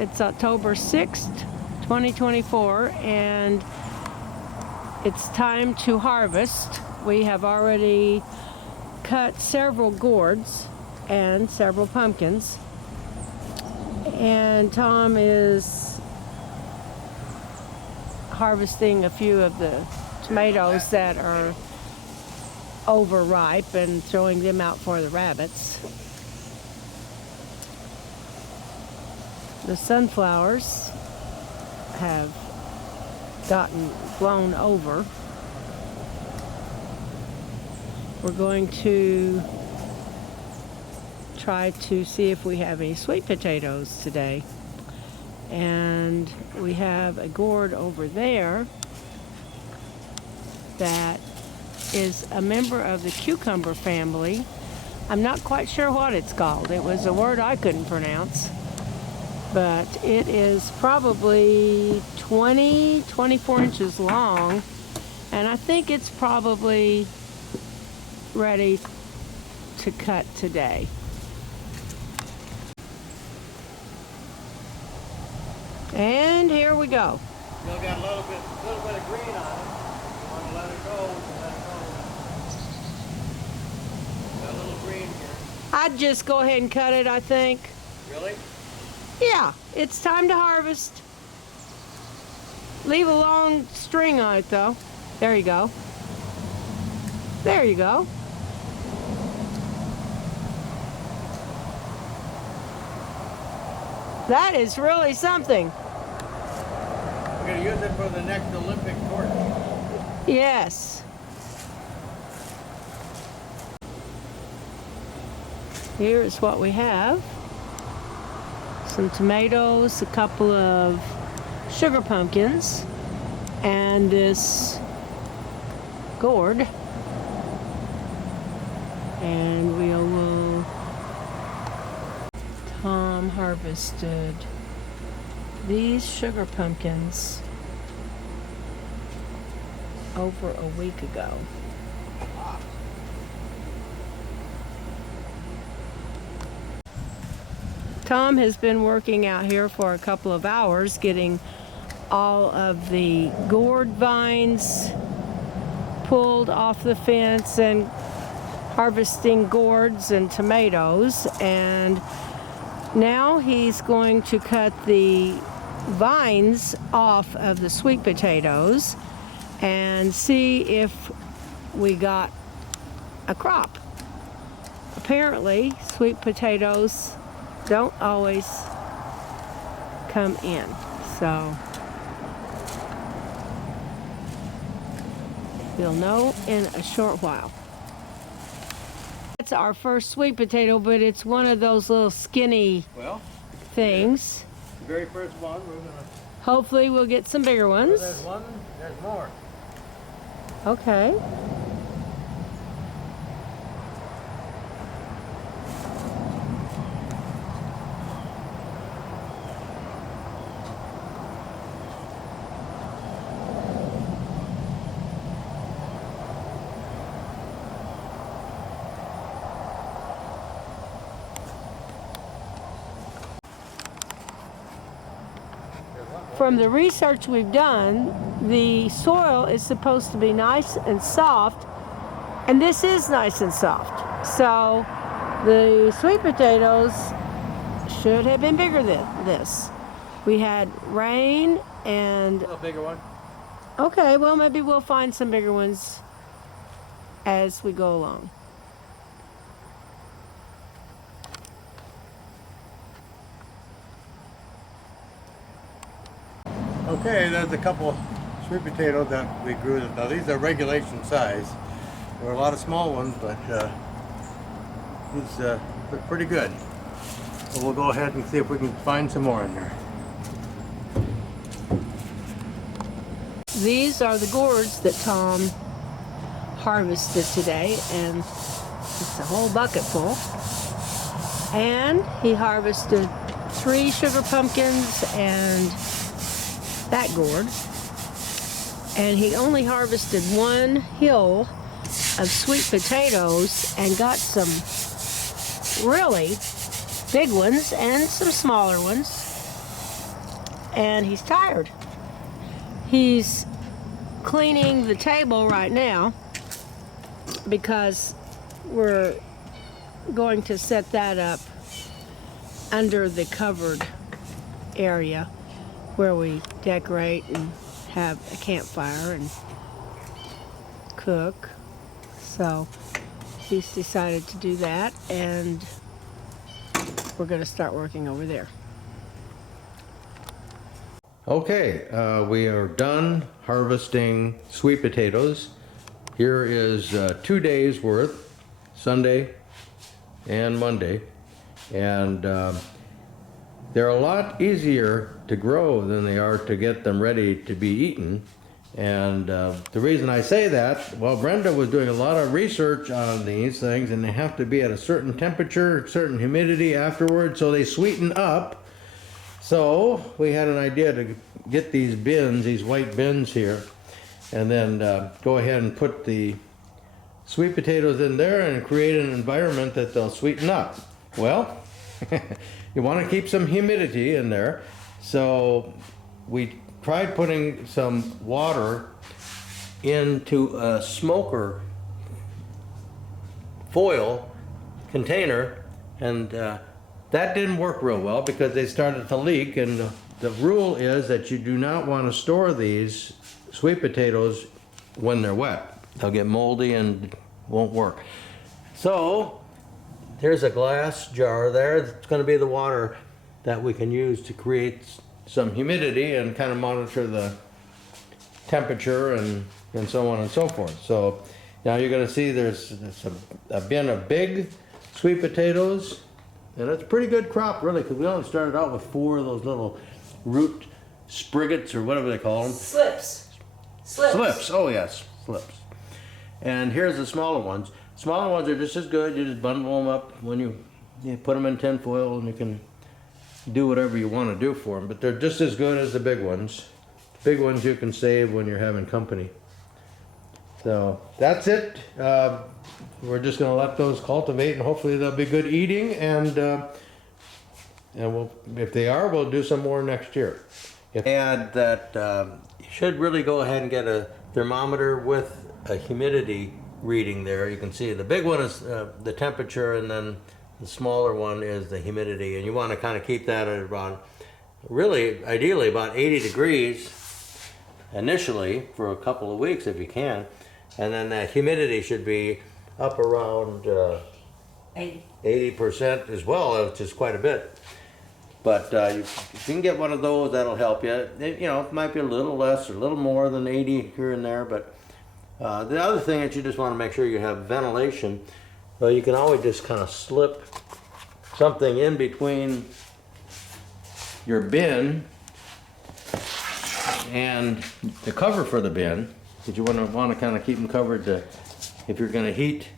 It's October 6th, 2024, and it's time to harvest. We have already cut several gourds and several pumpkins, and Tom is harvesting a few of the tomatoes that are overripe and throwing them out for the rabbits. The sunflowers have gotten blown over. We're going to try to see if we have any sweet potatoes today. And we have a gourd over there that is a member of the cucumber family. I'm not quite sure what it's called. It was a word I couldn't pronounce. But it is probably 24 inches long, and I think it's probably ready to cut today. And here we go. Still got a little bit of green on it. You want to let it go, let it go. Got a little green here. I'd just go ahead and cut it, I think. Really? Yeah, it's time to harvest. Leave a long string on it though. There you go. There you go. That is really something. We're going to use it for the next Olympic torch. Yes. Here is what we have. Some tomatoes, a couple of sugar pumpkins, and this gourd. And we will... Tom harvested these sugar pumpkins over a week ago. Tom has been working out here for a couple of hours getting all of the gourd vines pulled off the fence and harvesting gourds and tomatoes, and now he's going to cut the vines off of the sweet potatoes and see if we got a crop. Apparently, sweet potatoes don't always come in, so we'll know in a short while. That's our first sweet potato, but it's one of those little skinny things. The very first one, we're gonna... Hopefully we'll get some bigger ones. There's one, there's more. Okay. From the research we've done, the soil is supposed to be nice and soft, and this is nice and soft. So the sweet potatoes should have been bigger than this. We had rain and... A little bigger one. Okay, well maybe we'll find some bigger ones as we go along. Okay, there's a couple sweet potatoes that we grew. Now these are regulation size. There were a lot of small ones, but these look pretty good. So we'll go ahead and see if we can find some more in there. These are the gourds that Tom harvested today, and it's a whole bucket full. And he harvested 3 sugar pumpkins and that gourd, and he only harvested 1 hill of sweet potatoes and got some really big ones and some smaller ones. and he's tired. He's cleaning the table right now because we're going to set that up under the covered area where we decorate and have a campfire and cook. So he's decided to do that, and we're going to start working over there. Okay, we are done harvesting sweet potatoes. Here is 2 days worth, Sunday and Monday, and they're a lot easier to grow than they are to get them ready to be eaten. And the reason I say that, well, Brenda was doing a lot of research on these things, and they have to be at a certain temperature, certain humidity afterwards, so they sweeten up. So we had an idea to get these bins, these white bins here, and then go ahead and put the sweet potatoes in there and create an environment that they'll sweeten up. Well, you want to keep some humidity in there, so we tried putting some water into a smoker foil container, and that didn't work real well because they started to leak. And the rule is that you do not want to store these sweet potatoes when they're wet. They'll get moldy and won't work. So there's a glass jar there. It's going to be the water that we can use to create some humidity and kind of monitor the temperature and so on and so forth. So now you're going to see there's a bin of big sweet potatoes, and it's a pretty good crop really, because we only started out with 4 of those little root spriggets or whatever they call them. Slips. Oh yes, slips. And here's the smaller ones. Smaller ones are just as good. You just bundle them up when you put them in tin foil, and you can do whatever you want to do for them, but they're just as good as the big ones. The big ones you can save when you're having company. So that's it. We're just going to let those cultivate, and hopefully they'll be good eating, and we'll, if they are, we'll do some more next year. And that you should really go ahead and get a thermometer with a humidity reading there. You can see the big one is the temperature, and then the smaller one is the humidity, and you want to kind of keep that at around, really, ideally about 80 degrees initially for a couple of weeks if you can, and then that humidity should be up around 80% as well, which is quite a bit. But if you can get one of those, that'll help you. You know, it might be a little less or a little more than 80 here and there, but the other thing that you just want to make sure you have ventilation. Well, you can always just kind of slip something in between your bin and the cover for the bin, because you want to kind of keep them covered. If you're going to heat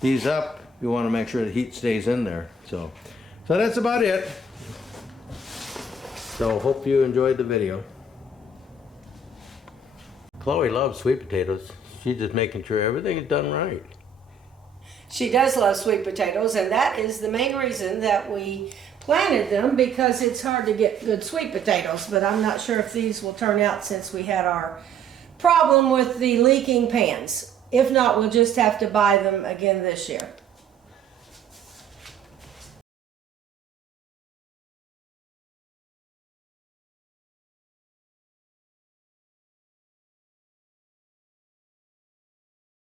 these up, you want to make sure the heat stays in there. So that's about it. So hope you enjoyed the video. Chloe loves sweet potatoes. She's just making sure everything is done right. She does love sweet potatoes, and that is the main reason that we planted them, because it's hard to get good sweet potatoes. But I'm not sure if these will turn out, since we had our problem with the leaking pans. If not, we'll just have to buy them again this year.